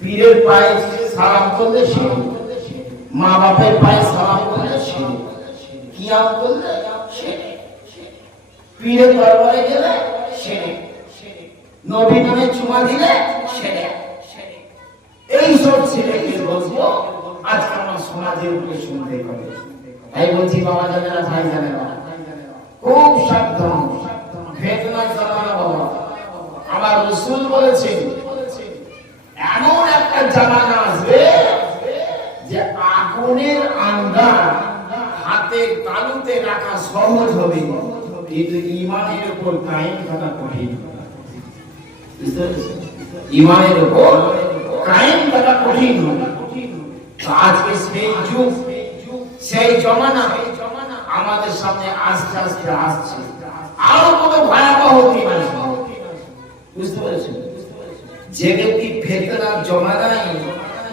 পীরের পায়ে সালাম করলে সে, মা বাপের পায়ে সালাম করলে সে, কিয়াম করলে পীরের দরবারে গেলে সে, নবী নামে চুমা দিলে সে। এই সব ছেলেকে বলব, আজকে আমার সমাজের উপরে শুনতে হবে তাই বলছি বাবা জানে না, ভাই জানে না। খুব সাবধান। ফেতনার জামানা বাবা। আমার রসুল বলেছেন, এমন একটা জামানা আসবে যে আগুনের আন্ডার হাতে তালুতে রাখা সহজ হবে। কিন্তু ইমানের উপর কায়েম থাকা কঠিন। ইমানের উপর কায়েম থাকা কঠিন। হবে আজকে সেই যুগ সেই জমানা আমাদের সামনে আস্তে আস্তে আসছে। আরও কত ভয়াবহ বুঝতে পেরেছেন? যে ব্যক্তি ফেতনার জমানায়,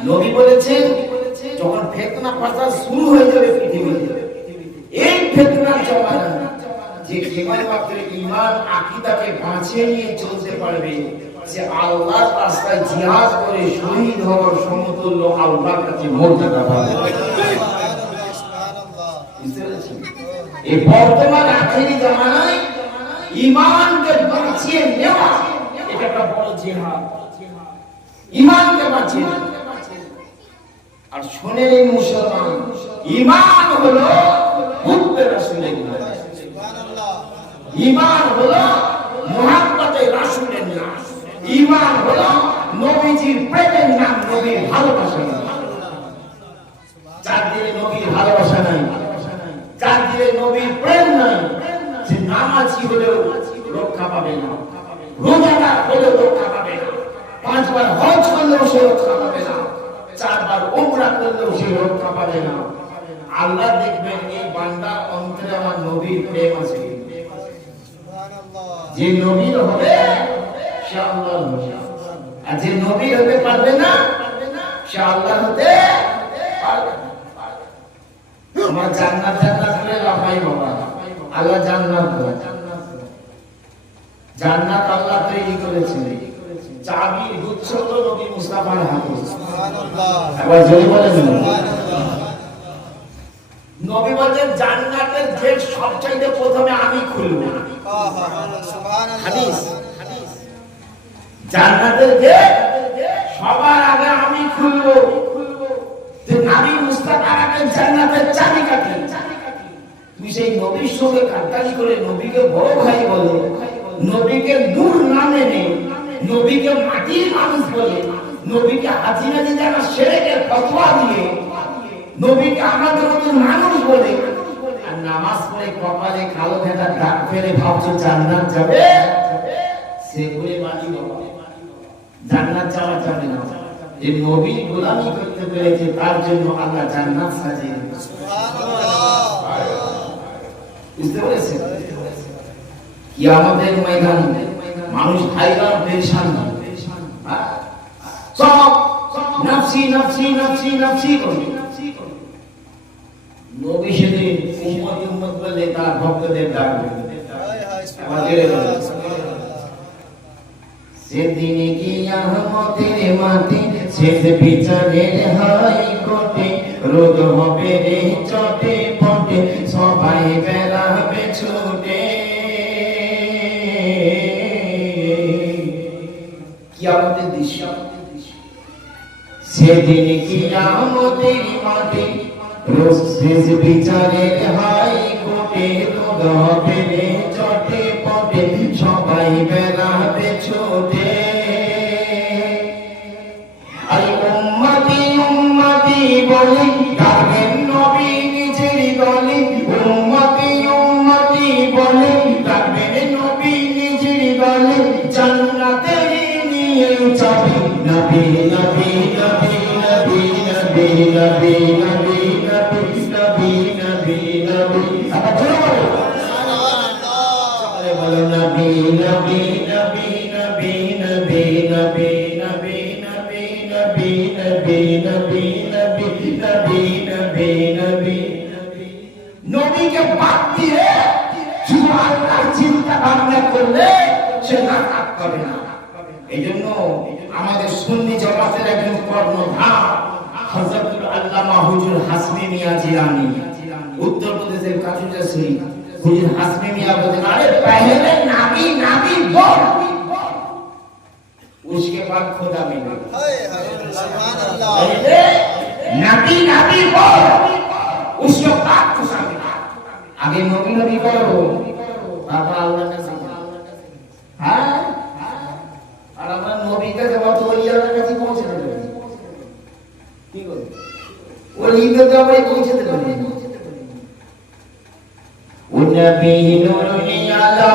নবী বলেছেন, যখন ফেতনা পাতা শুরু হয়ে যাবে পৃথিবীতে, এই ফেতনার জমানা যে কেবলমাত্র ইমান আকিদাকে বাঁচিয়ে নিয়ে চলতে পারবে, সে আল্লাহর রাস্তায় জিহাদ করে শহীদ হওয়ার সমতুল্য আল্লাহর কাছে মর্যাদা পাবে? এই বর্তমান আখেরি জামানায় ইমানকে বাঁচিয়ে নেওয়া, এটা একটা বড় জিহাদ। ইমানকে বাঁচিয়ে আর শোনেন এই মুসলমান ইমান হলো হুব্বে রাসূলিল্লাহ ইমান হলো মুহাব্বতে রাসূলের নাম। ইমান হলো নবীজির প্রেমের নাম, নবীর ভালোবাসা যার দিলে নবীর ভালোবাসা নাই যার দিলে নবীর প্রেম নাই সে নামাজি হলেও রক্ষা পাবে না। রোজাদার হলেও রক্ষা পাবে না। পাঁচবার হজ করলেও সে রক্ষা পাবে না। চারবার উমরা করলেও সে রক্ষা পাবে না। আল্লাহ দেখবেন এই বান্দার অন্তরে আমার নবীর প্রেম আছে। যে নবীর হবে সে আল্লাহ হবে আর যে নবীর হতে পারবে না সে আল্লাহ হতে পারবে না আমার জান্নাত জান্নাত করে লাফাই বাবা আল্লাহ জান্নাত দেয়। জান্নাত আল্লাহ তৈরি করেছেন। চাবির গুচ্ছ তো নবী মুস্তাফার হাতে। একবার জোরে বলেন। নবী বলেন, জান্নাতের গেট সবচাইতে প্রথমে আমি খুলবো। হাদিস। জান্নাতের গেট সবার আগে আমি খুলবো। যে নবী মুস্তাফার আগে জান্নাতের চাবি কাটি তুমি সেই নবীর সঙ্গে করে নবীকে বড় ভাই বলে, নবীকে না মেনে নবীকে মাটির মানুষ বলে, নবীকে হাজি নাজি যারা সেরেকে ফতোয়া দিয়ে, নবীকে আমাদের মতো মানুষ বলে। আর নামাজ পড়ে কপালে কালো ভেদা ডাক ফেলে ভাবছ জান্নাত যাবে? মানি বাবা জান্নাত যাওয়া যাবে না। এই গোলামি করতে পেরেছে, তার জন্য আল্লাহ জান্নাত সাজিয়ে বুঝতে কি আমাদের ময়দানে মানুষ হাইরান পেরেশান হ্যাঁ? তার ভক্তদের ডাকবে। সেদিন গিয়া চটে পটে, সবাই বেড়াবে কিয়ামতের দৃশ্য সেদিন কিয়ামতের মাঠে রোজ বিচারের হাই কোটে তোদবেলে চটে পটে সবাই বেড়াতে ছোটে। আই উম্মতি উম্মতি বলি নবীকে বাদ দিয়ে আল্লাহর চিন্তা ভাবনা করলে সে নাকাত করে না। এই জন্য আমাদের সুন্নি জমাতের একজন কর্ণধার, হযরতুল আল্লামা হুজুর হাসমি মিয়া জিলানী উত্তরপ্রদেশের কাছুটা সেই হুজুর হাসমি মিয়া বলেন, আরে পহলে নাবি নাবি বল उसके बाद खुदा मिलेगा पहले नबी नबी बोल उसके बाद खुदा मिला आगे नबी नबी बोलो बाबा अल्लाह ने सिखा হ্যাঁ আর আমরা নবীর কাছে অত ওলিয়ার কাছে পৌঁছতে পারি কি করে ওলিদের তো আমরা পৌঁছতে পারি ও নবী নুরুনি আলা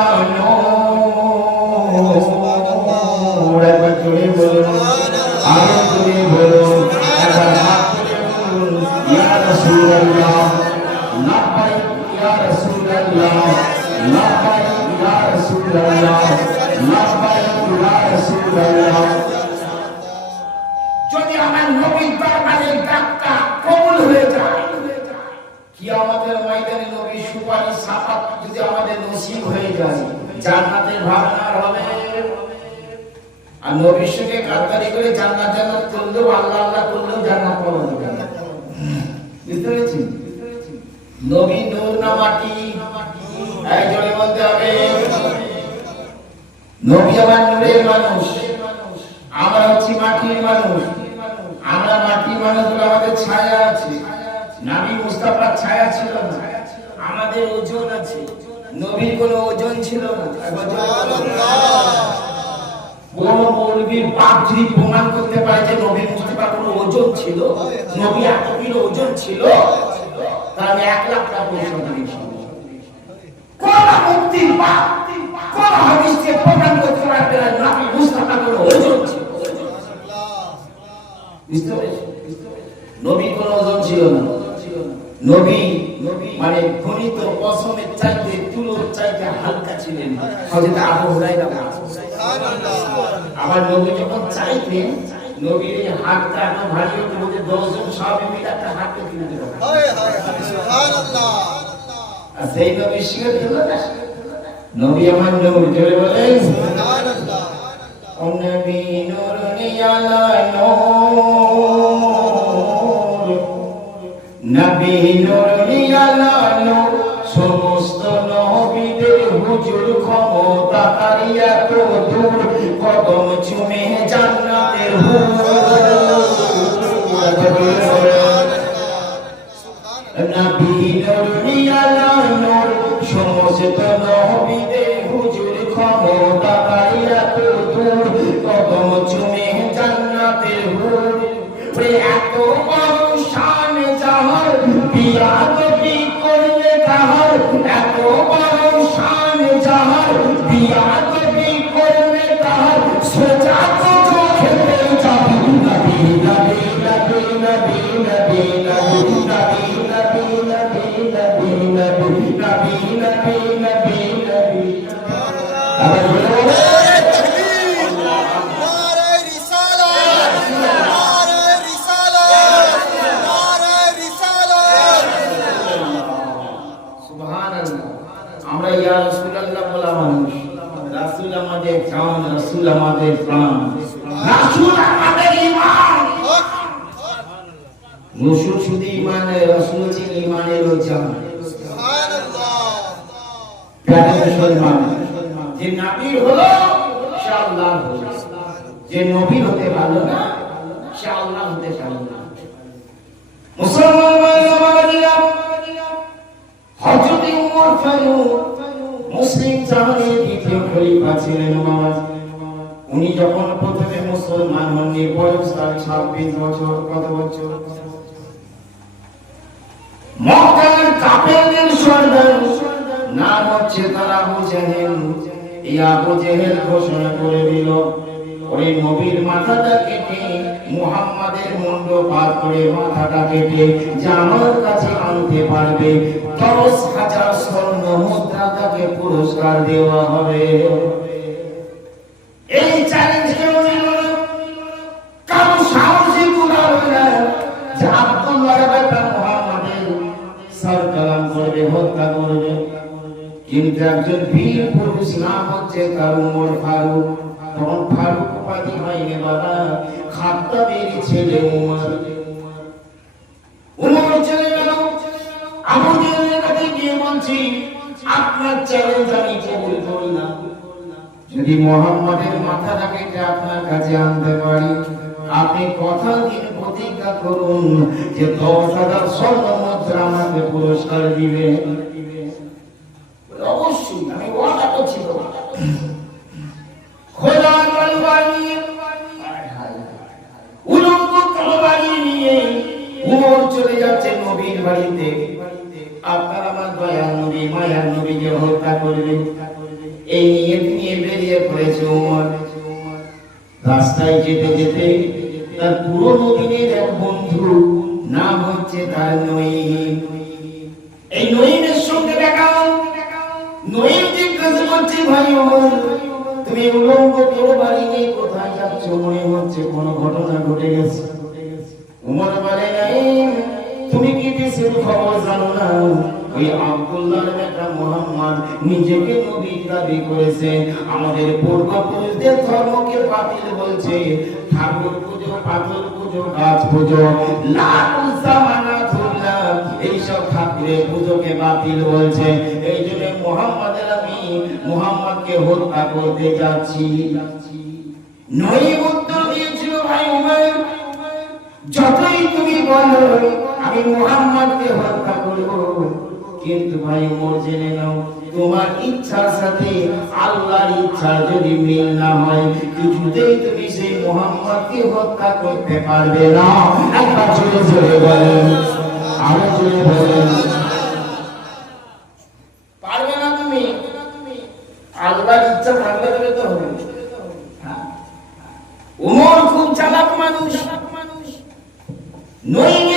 হবে নবী আমার নূরের মানুষ, আমরা হচ্ছি মাটির মানুষ। আমরা মাটির মানুষ আমাদের ছায়া আছে। নাবি মুস্তাফার ছায়া ছিল না। আমাদের ওজন আছে। নবীর কোনো ওজন ছিল না। কোন মৌলবীর বাপ যদি প্রমাণ করতে পারে যে নবী মুস্তাফার কোনো ওজন ছিল, নবী এত ওজন ছিল, তাহলে এক লাখ টাকা দিয়েছি। কোন মুক্তির বাপ কোন হাদিস দিয়ে প্রমাণ করতে পারবে না নবী মুস্তাফার কোনো ওজন ছিল বুঝতে নবী কোনো ওজন ছিল না। নবী মানে খনিত পশমের চাইতে তুলোর চাইতে হালকা ছিলেন। হযরত আবু হুরায়রা আবার নবী যখন চাইতেন নবীর এই হাতটা এত ভারী হতো বলতে দশজন সাহাবী মিলে একটা হাতকে তুলে দিল আর সেই নবী শিখে না নবী আমার ও নবী নূর। সমস্ত নবীদের হুজুর ক্ষমতা তারিয়া তো দূর। যে নবী হলো, সে আল্লাহ হলো। যে নবী হতে পারল না, সে আল্লাহ হতে পারল না। মুসলমান হযরত উমর ফারুক, মুসলিম জাহানের দ্বিতীয় খলিফা ছিলেন বাবা উনি যখন প্রথমে মুসলমান হননি, বয়স তার ছাব্বিশ বছর, কত বছর? মক্কার কাফেরদের সর্দার নাম হচ্ছে তারা আবু জেহেল এই আবু জেহেল ঘোষণা করে দিল। ওই নবীর মাথাটা কেটে, মুহাম্মাদের মুন্ড পার করে মাথাটা কেটে জামার কাছে আনতে পারবে। দশ হাজার স্বর্ণ মুদ্রা তাকে পুরস্কার দেওয়া হবে। কিন্তু একজন বীর পুরুষ নাম হচ্ছে তার উমর ফারুক। তখন ফারুক উপাধি হয়নি বাবা খাত্তাবের ছেলে উমর। উমর চলে গেল। কাছে গিয়ে বলছি, আপনার চ্যালেঞ্জ আমি করি না। যদি মোহাম্মদের আপনার কাছে আনতে পারি, আপনি কথা দিন প্রতিজ্ঞা করুন যে দশ হাজার স্বর্ণ মুদ্রা আমাকে পুরস্কার দিবে উমর চলে যাচ্ছে নবীর বাড়িতে। আপনার আমার দয়ার নবী, মায়ার নবীকে হত্যা করবে এই নিয়ে নিয়ে বেরিয়ে পড়েছে উমর। রাস্তায় যেতে যেতে তার পুরনো দিনের এক বন্ধু নাম হচ্ছে তার নঈম। এই নঈমের সঙ্গে দেখা নঈম জিজ্ঞাসা করছে, ভাই ওমর তুমি উলঙ্গ নিয়ে কোথায় যাচ্ছ? মনে হচ্ছে কোনো ঘটনা ঘটে গেছে। উমর বলে আমাদের ধর্মকে বাতিল বলছে। ঠাকুর পুজো, পাথর পুজো, গাছ পুজো এইসব ঠাকুরের পুজোকে বাতিল বলছে। এই জন্য মোহাম্মদের আমি মোহাম্মদকে হত্যা করতে যাচ্ছি। নই ভাই যতই তুমি বলো আমি মোহাম্মদকে হত্যা করব। কিন্তু ভাই, মোর জেনে নাও, তোমার ইচ্ছার সাথে আল্লাহর ইচ্ছা যদি মিল না হয়, কিছুতেই তুমি সেই মোহাম্মদকে হত্যা করতে পারবে না। একবার জোরে জোরে বলেন। আরও জোরে বলেন। পারবে আল্লাহর ইচ্ছা থাকলে তো হবে। হ্যাঁ। উমর খুব চালাক মানুষ। নইমের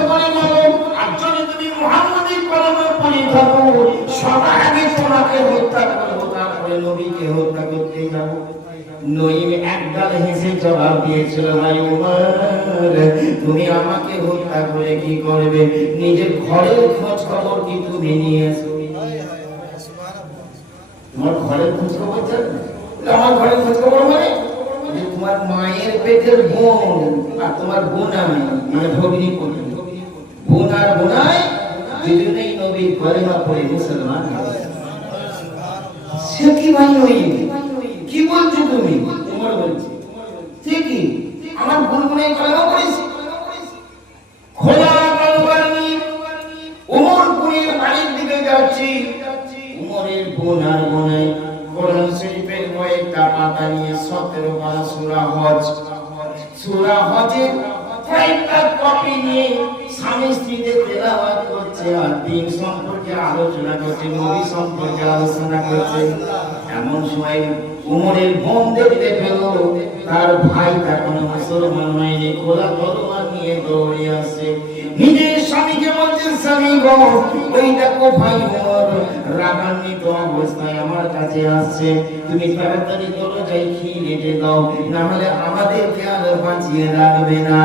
তুমি আমাকে হত্যা করে কি করবে? নিজের ঘরের খোঁজ খবর কি তুমি নিয়েছো? তোমার ঘরের খোঁজ খবর আমার ঘরের খোঁজ খবর মানে তোমার মায়ের পেটের বোন আর তোমার বোনাই মানে ভগ্নি বোন আর বোনাই দুজনেই নবীর কলেমা পড়ে মুসলমান। সে কি ভাই নইম কি বলছো তুমি? তোমার বলছি। ঠিকই আমার বোন বোনে কলেমা পড়েছে। খোলা তলোয়ার নিয়ে উমরপুরের বাড়ির দিকে যাচ্ছি। উমরের বোন আর বোনে কোরআন শরীফের কয়েকটা পাতা নিয়ে সতেরো পারা সুরা হজ। সুরা হজে কয়েকটা কপি নিয়ে স্বামী স্ত্রীদের তেলাওয়াত করছে আর দিন সম্পর্কে আলোচনা করছে, নদী সম্পর্কে আলোচনা করছে। এমন সময় উমরের বোন দেখতে পেল, তার ভাই তখন মুসলমান নয় খোলা তলোয়ার নিয়ে দৌড়ে আসছে। নিজের স্বামীকে বলছেন ওই দেখো ভাই রাগান্বিত অবস্থায় আমার কাছে আসছে। তুমি তাড়াতাড়ি দরজায় খেয়ে রেখে দাও না হলে আমাদেরকে আর বাঁচিয়ে রাখবে না।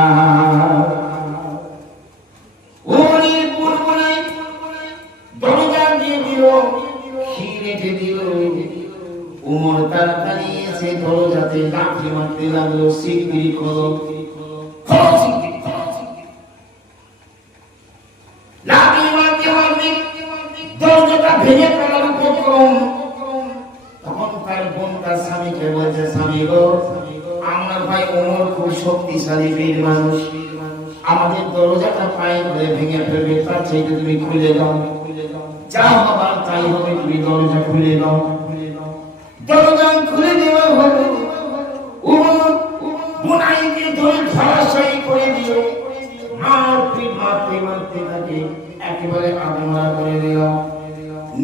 উমর তাড়াতাড়ি এসে দরজাতে লাঠি মারতে লাগল শিগগিরি খোলো। খোলো শিগগিরি। লাঠি মারতে মারতে দরজাটা ভেঙে পড়ার উপক্রম তখন তার বোন তার স্বামীকে বলছে, স্বামী গো, আমার ভাই ওমর খুব শক্তিশালী বীর মানুষ। আমাদের দরজাটা পায়ে ধরে ভেঙে ফেলবে, তার চাইতে তুমি খুলে দাও। যা হবার তাই হবে, তুমি দরজা খুলে দাও। দরজা খুলে দেওয়া হলো। উমর বুনাইকে ধরে ধরাশায়ী করে দিল। মারতে মারতে মারতে একেবারে আত্মরা করে দিল।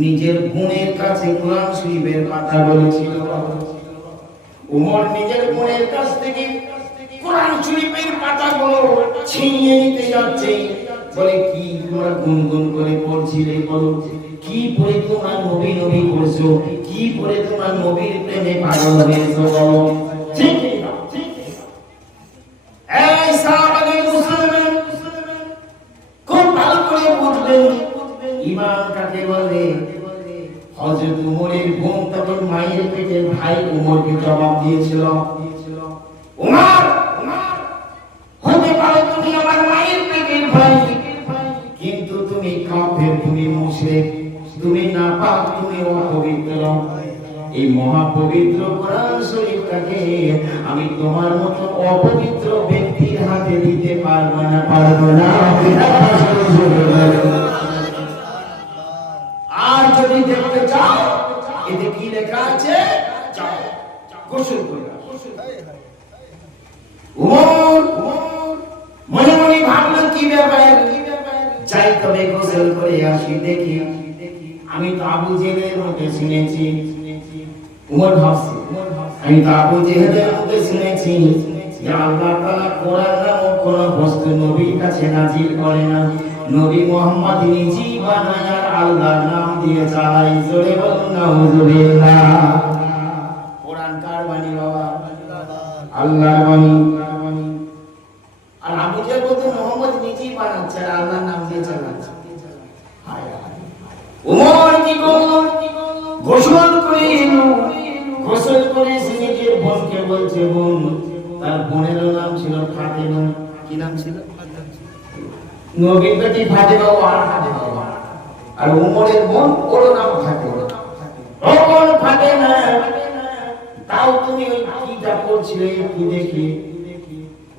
নিজের বোনের কাছে কোরআন শরীফের কথা বলেছিল। উমর নিজের বোনের কাছ থেকে কোরআন শরীফের পাতাগুলো ছিনিয়ে নিতে যাচ্ছে। বলে, কি তোমরা গুনগুন করে পড়ছিলে বলো? কি পড়ে তোমার নবী নবী করছ কি পড়ে তোমার নবীর প্রেমে পাগল হয়েছো বলো? ঠিক ইমান কাকে বলে? হযরত উমরের বোন তখন মায়ের ভাই উমরকে জবাব দিয়েছিল উমর, হতে পারে তুমি আমার মায়ের পেটের ভাই। কিন্তু তুমি কাফের তুমি মুশরিক তুমি নাপাক তুমি অপবিত্র। এই মহাপবিত্র কোরআন শরীফটাকে আমি তোমার মতো অপবিত্র ব্যক্তির হাতে দিতে পারব না পারব না। গোসল করে উমর, মনে মনে ভাবলো কি ব্যাপার? যাই তবে গোসল করে আসি দেখি। আমি তো আবু জেলের মধ্যে শুনেছি। উমর ভাবছি আমি তো আবু জেহেলের মধ্যে শুনেছি যে আল্লাহ তাআলা কোরআন নামক কোন বস্তু নবীর কাছে নাজিল করে না। নবী মোহাম্মদ নিজেই বানায় আর আল্লাহর নাম দিয়ে চালাই জোরে বলুন নাউজুবিল্লাহ। কোরআন আল্লাহর বাণী। আর জেহেল বলতে মোহাম্মদ নিজেই বানাচ্ছে আর আল্লাহর নাম দিয়ে চালাচ্ছে। উমর কি করল? গোসল করে এলো। গোসল করে নিজের বোনকে বলছে, বোন, তার বোনেরও নাম ছিল ফাতেমা। কি নাম ছিল? নবীর বেটি ফাতেমা আর ফাতেমা। আর উমরের বোন ওর নাম ফাতেমা। ও বোন ফাতেমা। তাও তুমি ওই কিটা পড়ছিলে, কি দেখি?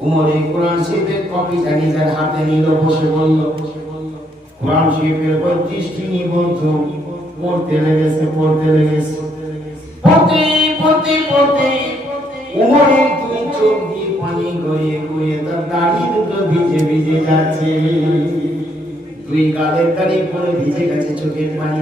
উমর এই কোরআন শরীফের কপিটা নিজের হাতে নিল, বসে বলল, কোরআন শরীফের উপর দৃষ্টি নিবদ্ধ পড়তে লেগেছে পড়তে লেগেছে। পড়তে পড়তে পড়তে উমরের দুই চোখ দিয়ে পানি গড়িয়ে গড়িয়ে তার দাড়ি দুটো ভিজে ভিজে যাচ্ছে। দুই গালের দাড়ি পরে ভিজে গেছে, চোখের পানি।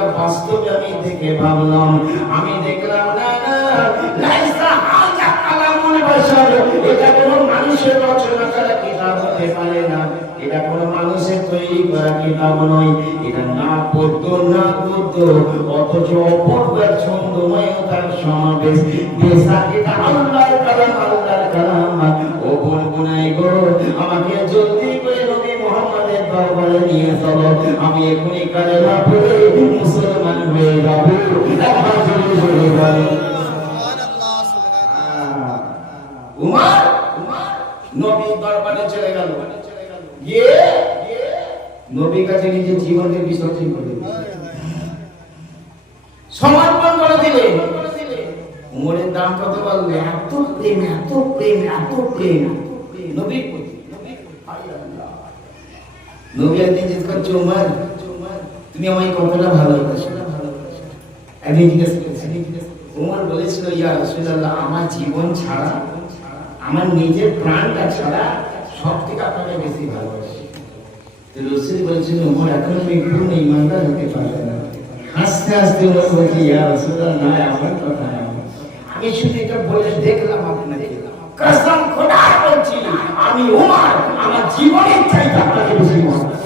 শরীফটা বাস্তবে আমি দেখে ভাবলাম, আমি দেখলাম, না এটা মানুষের রচনা কিতাব হতে পারে না। এটা মানুষের তৈরি কিতাব নয়। এটা না না অথচ এটা গো, আমাকে জলদি করে নবী মুহাম্মাদের দরবারে নিয়ে চলো। আমি এখনই কালেমা পড়ে দাম কত এত এত এত তুমি আমায় কতটা ভালোবাসো? একদিন জিজ্ঞেস করছে উমর বলেছিল ইয়া রাসূলুল্লাহ আমার জীবন ছাড়া আমার নিজের প্রাণটা ছাড়া সব থেকে আপনাকে বেশি ভালোবাসি। রসুল বলছেন উমর এখন আমি পূর্ণ ইমানদার হতে পারবে না। হাসতে হাসতে উমর বলছে ইয়া রাসূলুল্লাহ না আমার কথা আমি শুধু এটা বলে দেখলাম আপনাকে। কসম খোদার বলছি আমি উমর আমার জীবনের চাইতে আপনাকে বেশি মহব্বত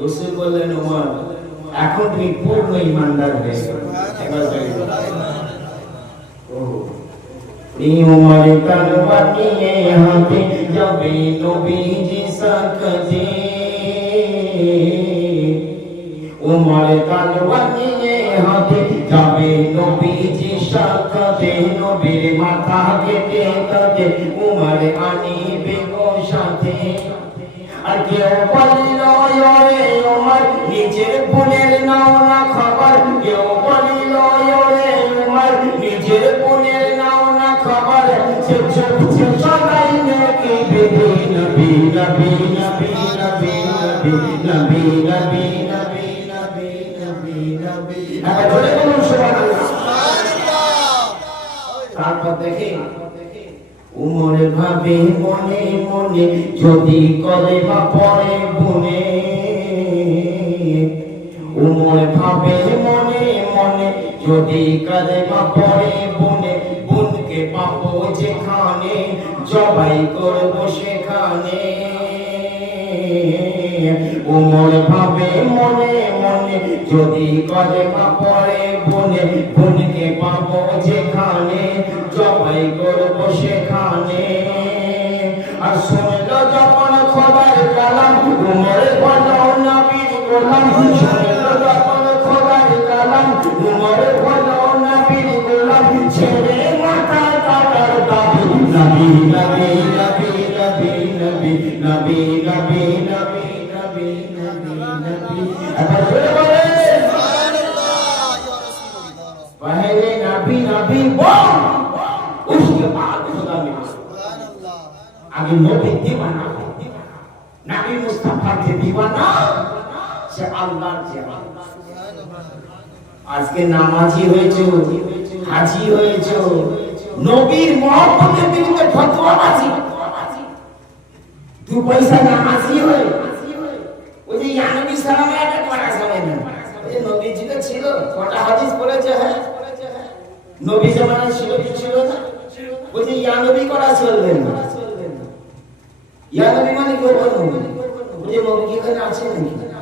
রসুল বললেন উমর এখন তুমি পূর্ণ ইমানদার হয়ে उम्र कलवा किए हाथे जबे तो बीजी सकते उम्र कलवा किए हाथे जबे तो बीजी सकते नबीर माथा के देखते उम्र आनी बेगो साथे আর কেউ বলে উমরে ভাবে মনে মনে, যদি করে বা পরে বনে উমরে ভাবে মনে মনে, যদি করে বা পরে বনে বোনকে পাবো যেখানে, জবাই করব সেখানে। উমর ভাবে মনে মনে, যদি করে বা পরে বনে বোনকে পাবো आगे नबी दीवाना नबी मुस्तफा के दीवाना সে আল্লাহর জান আজকে নামাজি হয়েছে, হাজি হয়েছে, নবীর মহব্বতের বিরুদ্ধে ফতোয়াবাজি দু পয়সা নামাজি হয়ে, ওই যে ইয়ানবী সালামে একটা করা যাবে না ওই যে নবীজি তো ছিল, কটা হাদিস পড়েছে হ্যাঁ? নবী জামানায় ছিল কি ছিল না? ওই যে ইয়ানবী করা চলবে না। ইয়ানবী মানে কেউ বলব ওই যে নবী এখানে আছে নাকি?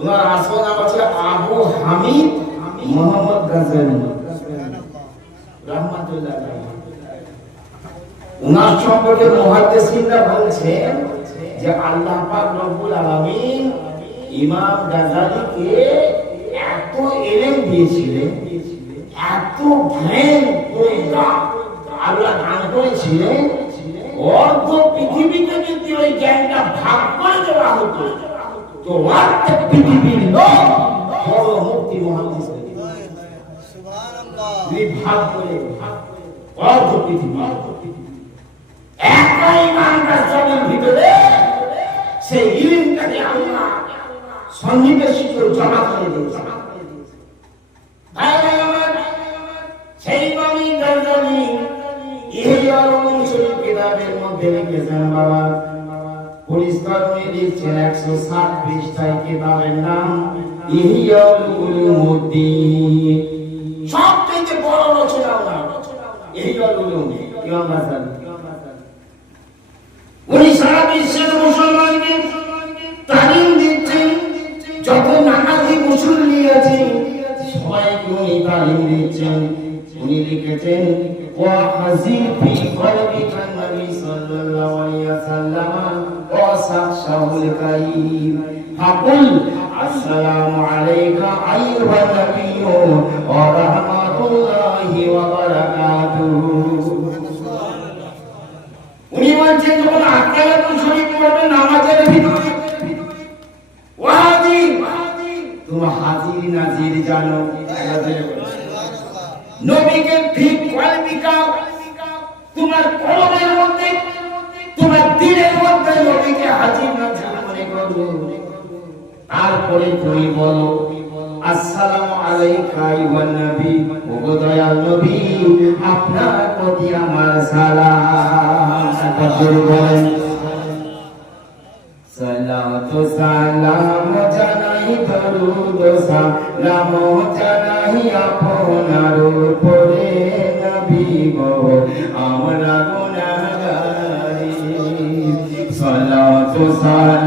ওনার আসল নাম হচ্ছে আবু হামিদ মোহাম্মদ গাজালি রহমাতুল্লাহ ওনার সম্পর্কে যে আল্লাহ পাক রব্বুল আলামিন ইমাম গাজালিকে এত এলেম দিয়েছিলেন, এত জ্ঞান আল্লাহ দান করেছিলেন, অর্ধ পৃথিবীতে যদি ওই জ্ঞানটা ভাগ করে দেওয়া হতো। তো অর্ধেক পৃথিবীর লোক বড় মুক্তি মহাদিস ভাগ করে অর্ধ পৃথিবী একাই ইমানদার জনের ভিতরে সেই ইলিমটাকে আল্লাহ সন্নিবেশিত জমা করে দিয়েছে সেই মধ্যে লিখেছেন বাবা। পরিষ্কার করে দিচ্ছেন একশো ষাট পৃষ্ঠায় কিতাবের নাম ইহিয়ার উলুমুদ্দিন। সব থেকে বড় রচনা ওনার ইহিয়ার উলুম ইমাম গাজ্জালী উনি সারা বিশ্বের মুসলমানকে তালিম দিচ্ছেন যত নানাজি মুসল্লি আছে সবাইকে উনি তালিম দিচ্ছেন। উনি লিখেছেন, ওয়া হাজির ফি কলবিকা নবী সাল্লাল্লাহু আলাইহি ওয়াসাল্লাম। নবীকে ঠিক কলবিকা তোমার কলমের মধ্যে নবীকে হাজির নাজির মনে করো। তারপরে তুমি বলো, আসসালামু আলাইকা ইওয়ান নবী, ও গো দয়াল নবী, আপনার প্রতি আমার সালাম। তারপর বলেন। সালাতু সালাম জানাই দরুদ সালাম জানাই আপনার উপরে। সালাতু